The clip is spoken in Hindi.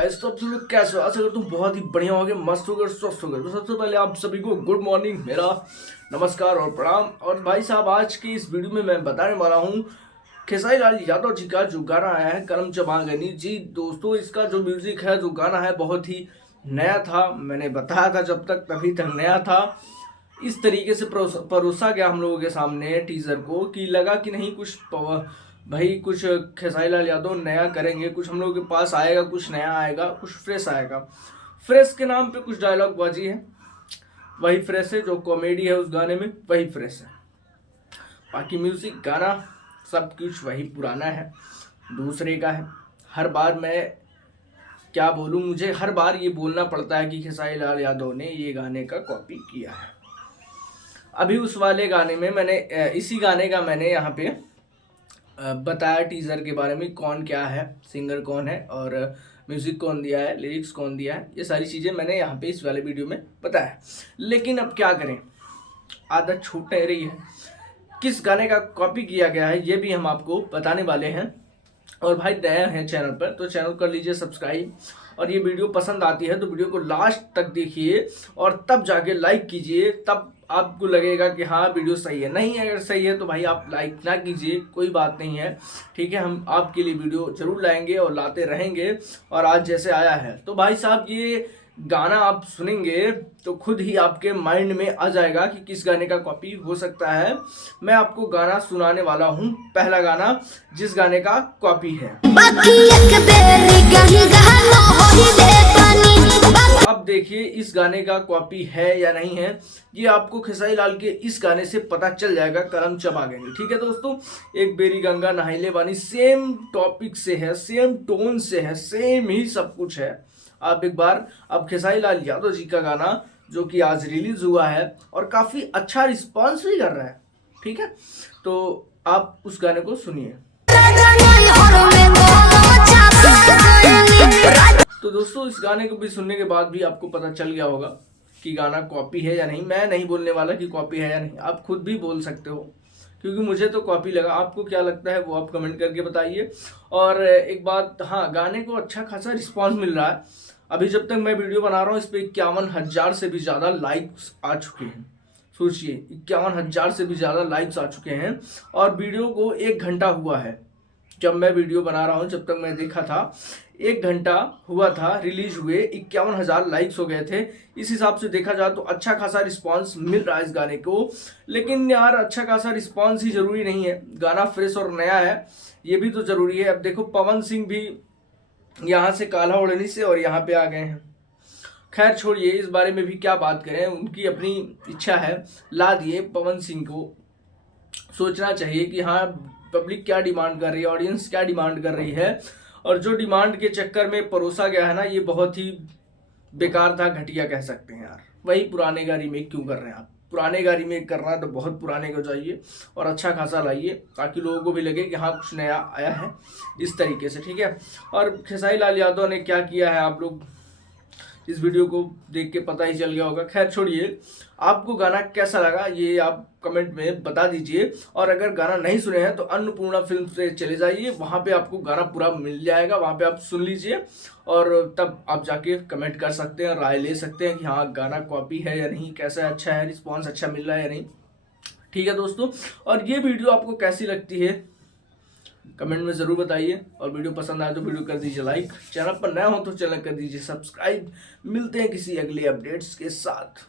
गाइस, तो आप सब लोग कैसे हो? आशा करता हूँ बहुत ही बढ़िया होगे, मस्त होगे, स्वस्थ होगे। तो सबसे पहले आप सभी को गुड मॉर्निंग, मेरा नमस्कार और प्रणाम। और भाई साहब, आज की इस वीडियो में मैं बताने वाला हूँ खेसारी लाल यादव जी का जो गाना आया है करम चबागनी जी। दोस्तों, इसका जो म्यूजिक है, जो गाना है, बहुत ही नया था। मैंने बताया था जब तक तभी तक नया था। इस तरीके से परोसा गया हम लोगों के सामने टीजर को कि लगा कि नहीं कुछ भाई कुछ खेसारी लाल यादव नया करेंगे, कुछ हम लोगों के पास आएगा, कुछ नया आएगा, कुछ फ्रेश आएगा। फ्रेश के नाम पे कुछ डायलॉग बाजी है, वही फ्रेश है। जो कॉमेडी है उस गाने में वही फ्रेश है। बाकी म्यूजिक गाना सब कुछ वही पुराना है, दूसरे का है। हर बार मैं क्या बोलूँ, मुझे हर बार ये बोलना पड़ता है कि खेसारी लाल यादव ने ये गाने का कॉपी किया है। अभी उस वाले गाने में मैंने इसी गाने का मैंने यहाँ पे बताया टीजर के बारे में, कौन क्या है, सिंगर कौन है और म्यूजिक कौन दिया है, लिरिक्स कौन दिया है, ये सारी चीज़ें मैंने यहाँ पे इस वाले वीडियो में बताया। लेकिन अब क्या करें, आदत छूट नहीं रही है। किस गाने का कॉपी किया गया है ये भी हम आपको बताने वाले हैं। और भाई नया है चैनल पर तो चैनल कर लीजिए सब्सक्राइब, और ये वीडियो पसंद आती है तो वीडियो को लास्ट तक देखिए और तब जाके लाइक कीजिए। तब आपको लगेगा कि हाँ वीडियो सही है। नहीं अगर सही है तो भाई आप लाइक ना कीजिए, कोई बात नहीं है, ठीक है। हम आपके लिए वीडियो जरूर लाएंगे और लाते रहेंगे। और आज जैसे आया है तो भाई साहब, ये गाना आप सुनेंगे तो खुद ही आपके माइंड में आ जाएगा कि किस गाने का कॉपी हो सकता है। मैं आपको गाना सुनाने वाला हूँ, पहला गाना जिस गाने का कॉपी है। अब देखिए इस गाने का कॉपी है या नहीं है, ये आपको खेसारी लाल के इस गाने से पता चल जाएगा, करम चबागनी। ठीक है दोस्तों, एक बेरी गंगा नहाइले बानी सेम टॉपिक से है, सेम टोन से है, सेम ही सब कुछ है। आप एक बार, अब खेसारी लाल यादव जी का गाना जो कि आज रिलीज हुआ है और काफी अच्छा रिस्पॉन्स भी कर रहा है, ठीक है। तो आप उस गाने को सुनिए। तो दोस्तों, इस गाने को भी सुनने के बाद भी आपको पता चल गया होगा कि गाना कॉपी है या नहीं। मैं नहीं बोलने वाला कि कॉपी है या नहीं, आप खुद भी बोल सकते हो, क्योंकि मुझे तो कॉपी लगा। आपको क्या लगता है वो आप कमेंट करके बताइए। और एक बात, हाँ, गाने को अच्छा खासा रिस्पॉन्स मिल रहा है। अभी जब तक मैं वीडियो बना रहा हूँ इस पर 51,000 से भी ज़्यादा लाइक्स आ चुके हैं। सोचिए, 51,000 से भी ज़्यादा लाइक्स आ चुके हैं। और वीडियो को 1 घंटा हुआ है जब मैं वीडियो बना रहा हूँ। जब तक मैं देखा था 1 घंटा हुआ था रिलीज हुए, 51,000 लाइक्स हो गए थे। इस हिसाब से देखा जाए तो अच्छा खासा रिस्पांस मिल रहा है इस गाने को। लेकिन यार, अच्छा खासा रिस्पांस ही जरूरी नहीं है, गाना फ्रेश और नया है ये भी तो जरूरी है। अब देखो, पवन सिंह भी यहाँ से काला ओढ़नी से और यहाँ पे आ गए हैं। खैर छोड़िए, इस बारे में भी क्या बात करें, उनकी अपनी इच्छा है, ला दिए। पवन सिंह को सोचना चाहिए कि हाँ पब्लिक क्या डिमांड कर रही है, ऑडियंस क्या डिमांड कर रही है। और जो डिमांड के चक्कर में परोसा गया है ना, ये बहुत ही बेकार था, घटिया कह सकते हैं यार। वही पुराने का रीमेक क्यों कर रहे हैं आप? पुराने का रीमेक करना है तो बहुत पुराने को जाइए और अच्छा खासा लाइए, ताकि लोगों को भी लगे कि हाँ कुछ नया आया है इस तरीके से, ठीक है। और खेसारी लाल यादव ने क्या किया है, आप लोग इस वीडियो को देख के पता ही चल गया होगा। खैर छोड़िए, आपको गाना कैसा लगा ये आप कमेंट में बता दीजिए। और अगर गाना नहीं सुने हैं तो अन्नपूर्णा फिल्म से चले जाइए, वहां पे आपको गाना पूरा मिल जाएगा, वहां पे आप सुन लीजिए और तब आप जाके कमेंट कर सकते हैं, राय ले सकते हैं कि हाँ गाना कॉपी है या नहीं, कैसा अच्छा है, रिस्पॉन्स अच्छा मिल रहा है या नहीं। ठीक है दोस्तों, और ये वीडियो आपको कैसी लगती है कमेंट में ज़रूर बताइए। और वीडियो पसंद आए तो वीडियो कर दीजिए लाइक, चैनल पर नया हो तो चैनल कर दीजिए सब्सक्राइब। मिलते हैं किसी अगले अपडेट्स के साथ।